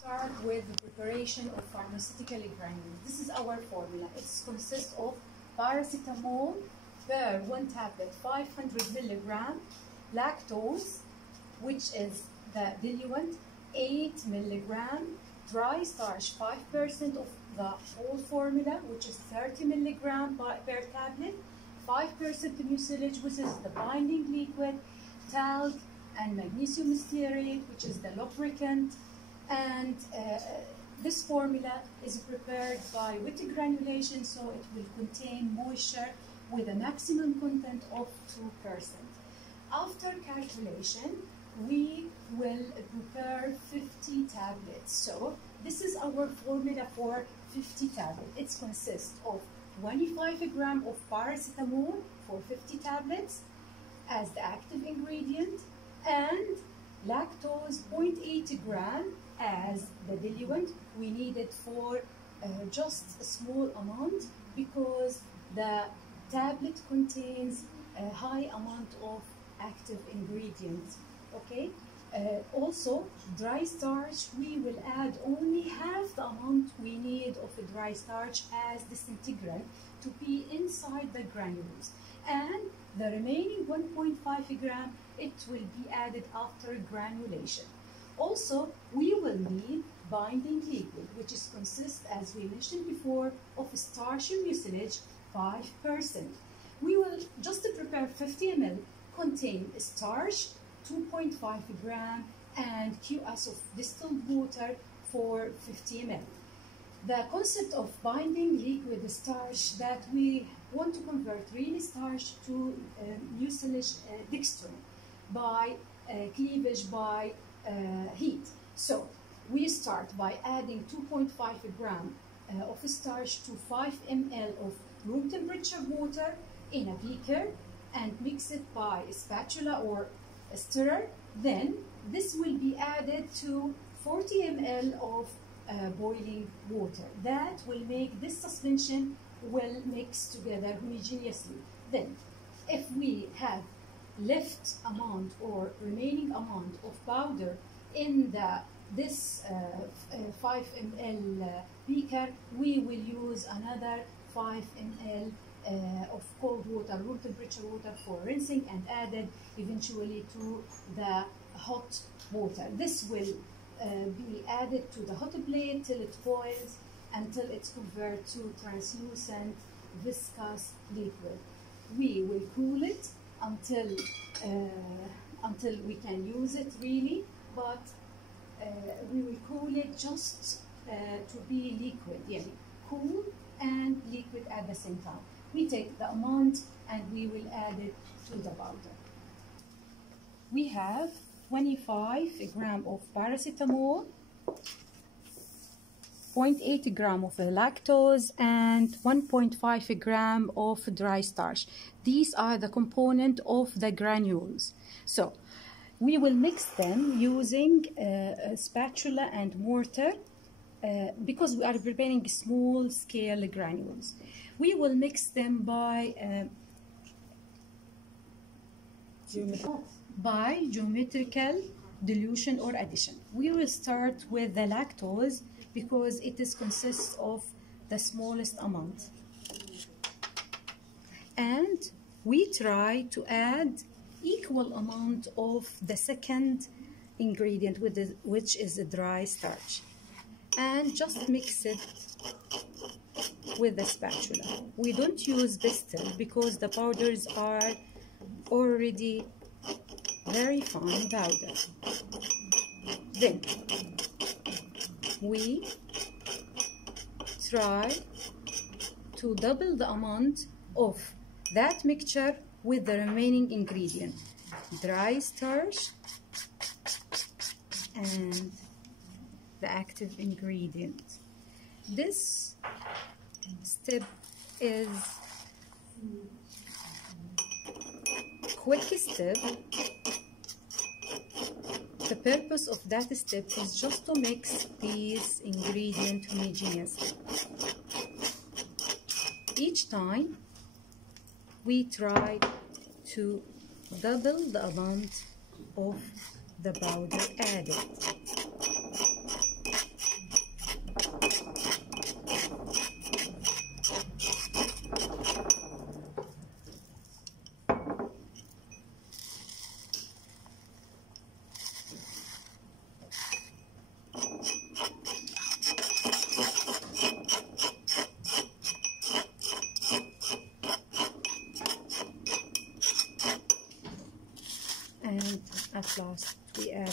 Start with the preparation of pharmaceutical granules. This is our formula. It consists of paracetamol per 1 tablet, 500 milligram, lactose, which is the diluent, 8 milligram, dry starch, 5% of the whole formula, which is 30 milligram per tablet, 5% mucilage, which is the binding liquid, talc, and magnesium stearate, which is the lubricant. And this formula is prepared by wet granulation, so it will contain moisture with a maximum content of 2%. After calculation, we will prepare 50 tablets. So this is our formula for 50 tablets. It consists of 25 grams of paracetamol for 50 tablets as the active ingredient, and lactose 0.8 gram as the diluent. We need it for just a small amount because the tablet contains a high amount of active ingredients. Okay. Also, dry starch, we will add only half the amount we need of a dry starch as disintegrant to be inside the granules, and the remaining 1.5 gram, it will be added after granulation. Also, we will need binding liquid, which is consists, as we mentioned before, of starch and mucilage 5%. We will just to prepare 50 ml contain starch 2.5 gram and QS of distilled water for 50 ml. The concept of binding liquid starch, that we want to convert really starch to mucilage dextrin by cleavage by heat. So we start by adding 2.5 gram of starch to 5 ml of room temperature water in a beaker and mix it by a spatula or a stirrer. Then this will be added to 40 ml of boiling water. That will make this suspension well mixed together homogeneously. Then if we have left amount or remaining amount of powder in this 5 ml beaker, we will use another 5 ml of cold water, room temperature water for rinsing, and added eventually to the hot water. This will be added to the hot plate till it boils, until it's converted to translucent viscous liquid. We will cool it until we can use it really, but we will cool it just to be liquid, yeah, cool and liquid at the same time. We take the amount and we will add it to the powder. We have 25 gram of paracetamol, 0.8 gram of lactose, and 1.5 gram of dry starch. These are the components of the granules. So we will mix them using a spatula and mortar because we are preparing small scale granules. We will mix them by geometrical dilution or addition. We will start with the lactose because it consists of the smallest amount, and we try to add equal amount of the second ingredient, which is the dry starch, and just mix it with the spatula. We don't use pestle because the powders are already very fine powder. Then we try to double the amount of that mixture with the remaining ingredient, dry starch and the active ingredient. This step is quick step. The purpose of that step is just to mix these ingredients homogeneously. Each time we try to double the amount of the powder added.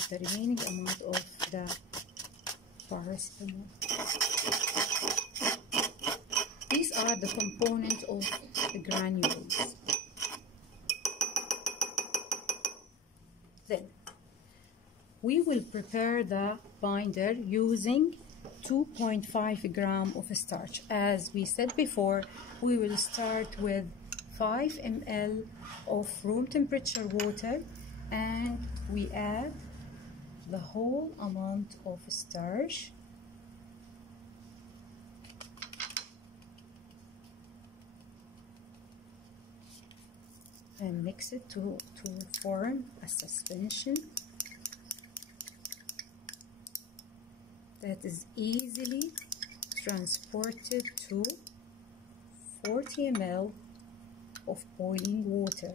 the remaining amount of the paracetamol. These are the components of the granules. Then we will prepare the binder using 2.5 gram of starch. As we said before, we will start with 5 ml of room temperature water, and we add the whole amount of starch. And mix it to form a suspension that is easily transported to 40 ml of boiling water.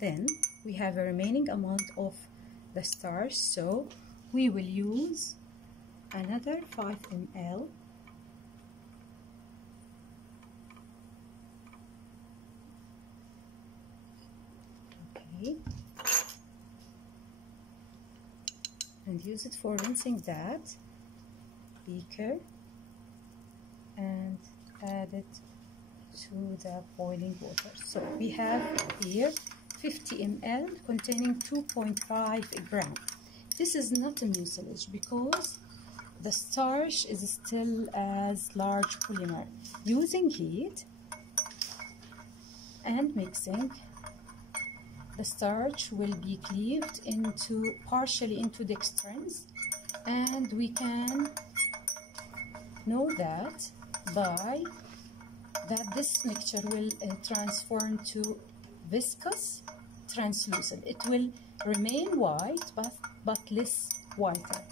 Then we have a remaining amount of the starch, so we will use another 5 ml. Okay. And use it for rinsing that beaker and add it to the boiling water. So we have here 50 ml containing 2.5 gram. This is a mucilage because the starch is still as large polymer. Using heat and mixing, the starch will be cleaved partially into dextrins, and we can know that by this mixture will transform to viscous translucent. It will remain white but less whiter.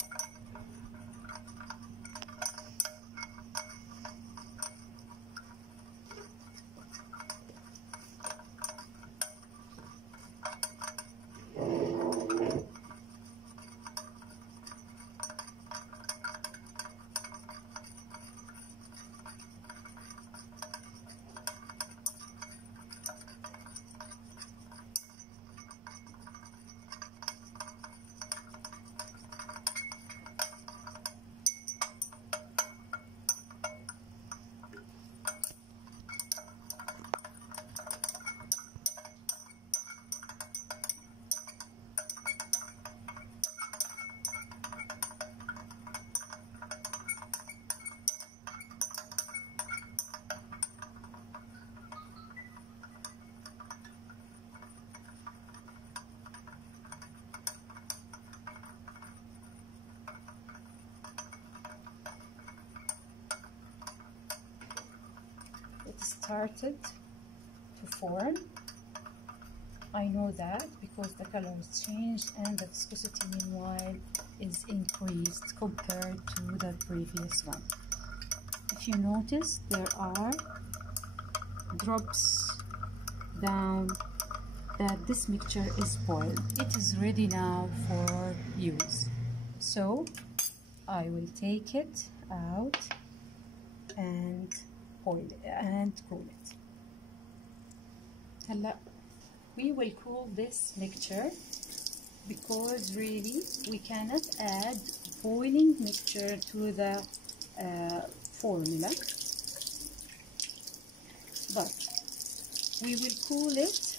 It started to form. I know that because the color has changed and the viscosity meanwhile is increased compared to the previous one. If you notice, there are drops down that this mixture is boiled. It is ready now for use. So I will take it out and boil it and cool it. We will cool this mixture because really we cannot add boiling mixture to the formula, but we will cool it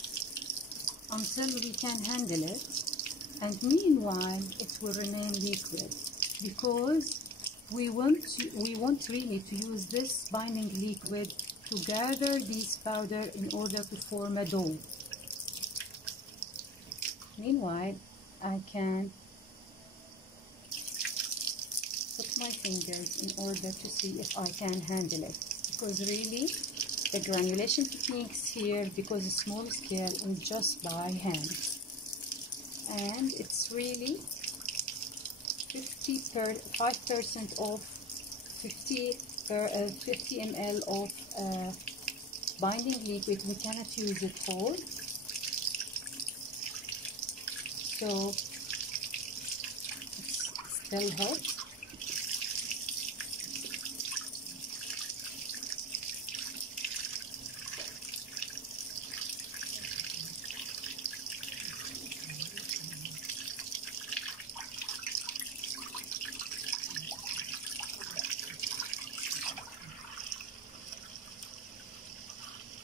until we can handle it, and meanwhile it will remain liquid because we want really to use this binding liquid to gather this powder in order to form a dough. Meanwhile, I can put my fingers in order to see if I can handle it, because really the granulation techniques here, because it's small scale, is just by hand, and it's really 5% of 50 ml of binding liquid. We cannot use it whole, so it's still hot.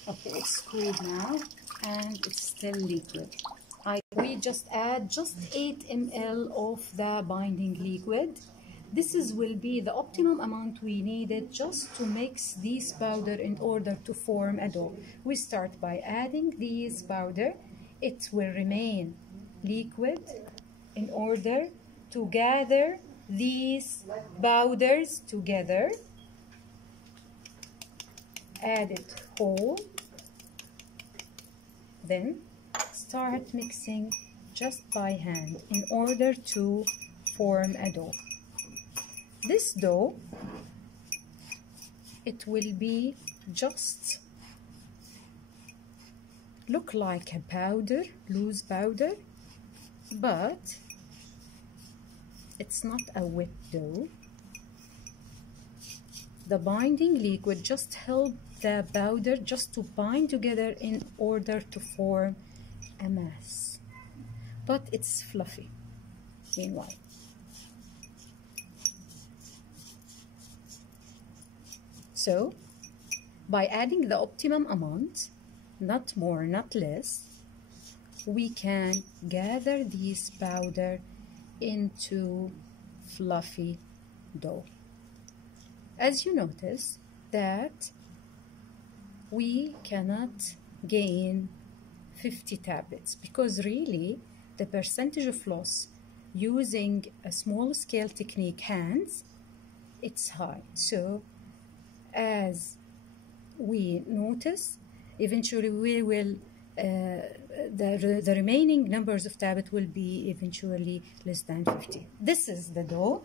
Okay, it's cooled now and it's still liquid. We just add just 8 ml of the binding liquid. Will be the optimum amount we needed just to mix this powder in order to form a dough. We start by adding this powder. It will remain liquid in order to gather these powders together. Add it whole. Then start mixing just by hand in order to form a dough. This dough, it will be just look like a powder, loose powder, but it's not a wet dough. The binding liquid just helps the powder just to bind together in order to form a mass, but it's fluffy meanwhile. So by adding the optimum amount, not more, not less, we can gather this powder into fluffy dough. As you notice that we cannot gain 50 tablets because really the percentage of loss using a small scale technique hands, it's high. So as we notice, eventually we will the remaining numbers of tablets will be eventually less than 50. This is the dough.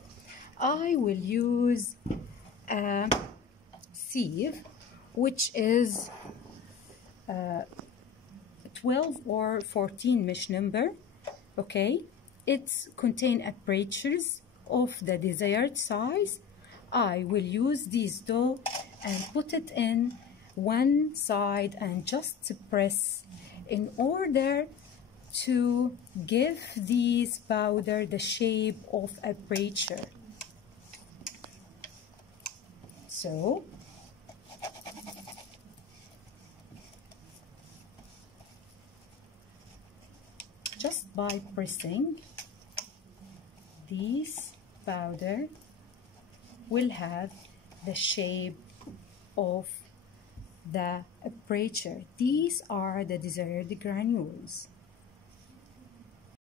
I will use a sieve which is 12 or 14 mesh number. Okay, it's contain apertures of the desired size. I will use this dough and put it in one side and just press in order to give this powder the shape of aperture. So just by pressing, this powder will have the shape of the aperture. These are the desired granules.